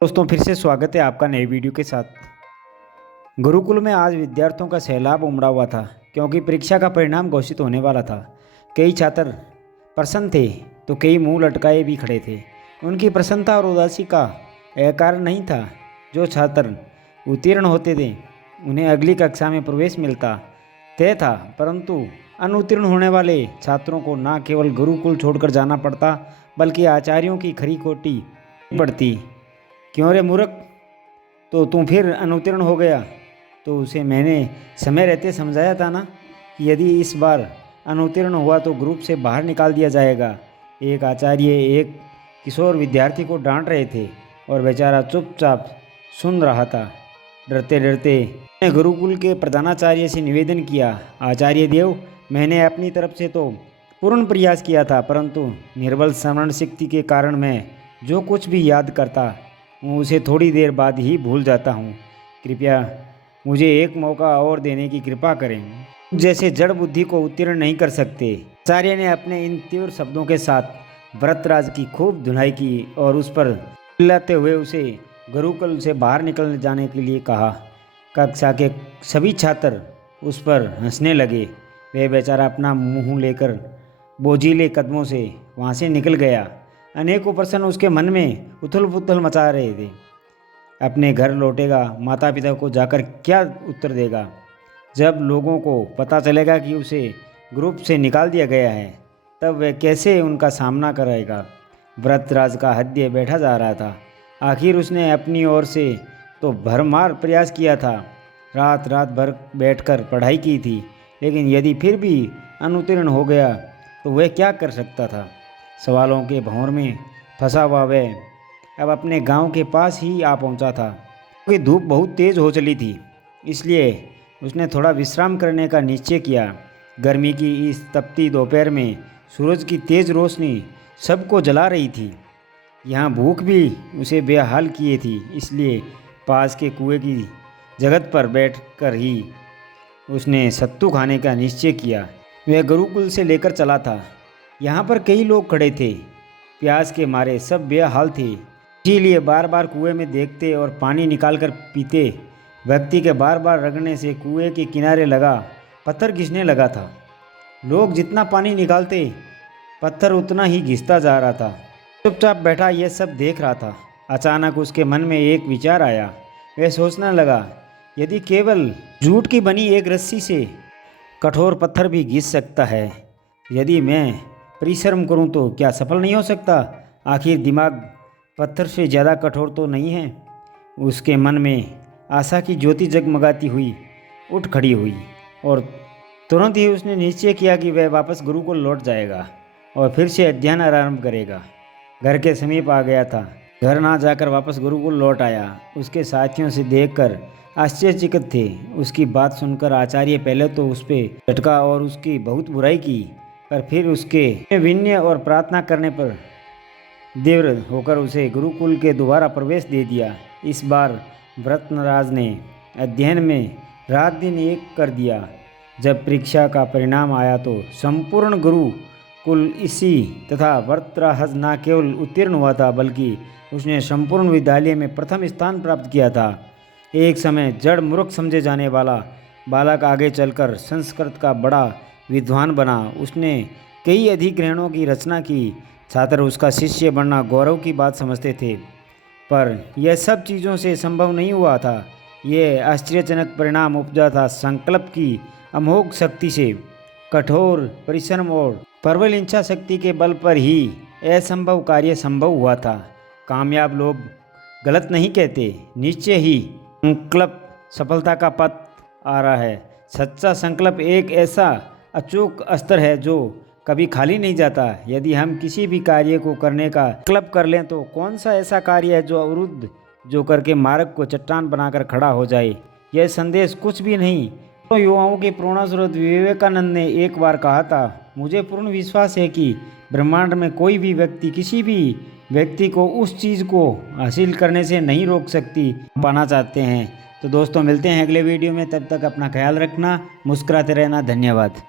दोस्तों फिर से स्वागत है आपका नई वीडियो के साथ। गुरुकुल में आज विद्यार्थियों का सैलाब उमड़ा हुआ था क्योंकि परीक्षा का परिणाम घोषित होने वाला था। कई छात्र प्रसन्न थे तो कई मुंह लटकाए भी खड़े थे। उनकी प्रसन्नता और उदासी का यह कारण नहीं था। जो छात्र उत्तीर्ण होते थे उन्हें अगली कक्षा में प्रवेश मिलता तय था, परंतु अनुत्तीर्ण होने वाले छात्रों को न केवल गुरुकुल छोड़कर जाना पड़ता बल्कि आचार्यों की खरी खोटी पड़ती। क्यों रे मूर्ख, तो तू फिर अनुत्तीर्ण हो गया? तो उसे मैंने समय रहते समझाया था ना कि यदि इस बार अनुत्तीर्ण हुआ तो ग्रुप से बाहर निकाल दिया जाएगा। एक आचार्य एक किशोर विद्यार्थी को डांट रहे थे और बेचारा चुपचाप सुन रहा था। डरते डरते मैंने गुरुकुल के प्रधानाचार्य से निवेदन किया, आचार्य देव, मैंने अपनी तरफ से तो पूर्ण प्रयास किया था, परंतु निर्बल स्मरण शक्ति के कारण मैं जो कुछ भी याद करता हूँ उसे थोड़ी देर बाद ही भूल जाता हूँ। कृपया मुझे एक मौका और देने की कृपा करें। जैसे जड़ बुद्धि को उत्तीर्ण नहीं कर सकते। आचार्य ने अपने इन तीव्र शब्दों के साथ व्रतराज की खूब धुनाई की और उस पर चिल्लाते हुए उसे गुरुकुल से बाहर निकल जाने के लिए कहा। कक्षा के सभी छात्र उस पर हंसने लगे। वह बेचारा अपना मुंह लेकर बोझिले कदमों से वहाँ से निकल गया। अनेकों प्रश्न उसके मन में उथल पुथल मचा रहे थे। अपने घर लौटेगा, माता पिता को जाकर क्या उत्तर देगा? जब लोगों को पता चलेगा कि उसे ग्रुप से निकाल दिया गया है तब वह कैसे उनका सामना करेगा? व्रतराज का हृदय बैठा जा रहा था। आखिर उसने अपनी ओर से तो भरमार प्रयास किया था, रात रात भर बैठकर पढ़ाई की थी, लेकिन यदि फिर भी अनुत्तीर्ण हो गया तो वह क्या कर सकता था? सवालों के भंवर में फंसा हुआ वह अब अपने गांव के पास ही आ पहुंचा था, क्योंकि धूप बहुत तेज़ हो चली थी। इसलिए उसने थोड़ा विश्राम करने का निश्चय किया। गर्मी की इस तपती दोपहर में सूरज की तेज़ रोशनी सबको जला रही थी। यहाँ भूख भी उसे बेहाल किए थी, इसलिए पास के कुएं की जगह पर बैठकर ही उसने सत्तू खाने का निश्चय किया। वह गुरुकुल से लेकर चला था। यहाँ पर कई लोग खड़े थे। प्यास के मारे सब बेहाल थे, इसीलिए बार बार कुएं में देखते और पानी निकालकर पीते। व्यक्ति के बार बार रगड़ने से कुएं के किनारे लगा पत्थर घिसने लगा था। लोग जितना पानी निकालते पत्थर उतना ही घिसता जा रहा था। चुपचाप बैठा यह सब देख रहा था। अचानक उसके मन में एक विचार आया। वह सोचने लगा, यदि केवल जूट की बनी एक रस्सी से कठोर पत्थर भी घिस सकता है, यदि मैं परिश्रम करूं तो क्या सफल नहीं हो सकता? आखिर दिमाग पत्थर से ज़्यादा कठोर तो नहीं है। उसके मन में आशा की ज्योति जगमगाती हुई उठ खड़ी हुई और तुरंत ही उसने निश्चय किया कि वह वापस गुरुकुल लौट जाएगा और फिर से अध्ययन आरंभ करेगा। घर के समीप आ गया था। घर ना जाकर वापस गुरुकुल लौट आया। उसके साथियों से देखकर आश्चर्यचकित थे। उसकी बात सुनकर आचार्य पहले तो उस पर झटका और उसकी बहुत बुराई की, पर फिर उसके विनय और प्रार्थना करने पर दृढ़ होकर उसे गुरुकुल के दोबारा प्रवेश दे दिया। इस बार व्रतराज ने अध्ययन में रात दिन एक कर दिया। जब परीक्षा का परिणाम आया तो संपूर्ण गुरुकुल इसी तथा व्रतराज न केवल उत्तीर्ण हुआ था बल्कि उसने संपूर्ण विद्यालय में प्रथम स्थान प्राप्त किया था। एक समय जड़ मूर्ख समझे जाने वाला बालक आगे चलकर संस्कृत का बड़ा विद्वान बना। उसने कई अधिग्रहणों की रचना की। छात्र उसका शिष्य बनना गौरव की बात समझते थे, पर यह सब चीज़ों से संभव नहीं हुआ था। यह आश्चर्यजनक परिणाम उपजा था संकल्प की अमोघ शक्ति से। कठोर परिश्रम और प्रबल इच्छा शक्ति के बल पर ही असंभव कार्य संभव हुआ था। कामयाब लोग गलत नहीं कहते, निश्चय ही संकल्प सफलता का पथ आ रहा है। सच्चा संकल्प एक ऐसा अचूक अस्त्र है जो कभी खाली नहीं जाता। यदि हम किसी भी कार्य को करने का संकल्प कर लें तो कौन सा ऐसा कार्य है जो अवरुद्ध जो करके मार्ग को चट्टान बनाकर खड़ा हो जाए? यह संदेश कुछ भी नहीं। तो युवाओं के पूर्ण स्रोत विवेकानंद ने एक बार कहा था, मुझे पूर्ण विश्वास है कि ब्रह्मांड में कोई भी व्यक्ति किसी भी व्यक्ति को उस चीज़ को हासिल करने से नहीं रोक सकती पाना चाहते हैं। तो दोस्तों मिलते हैं अगले वीडियो में, तब तक अपना ख्याल रखना, मुस्कुराते रहना। धन्यवाद।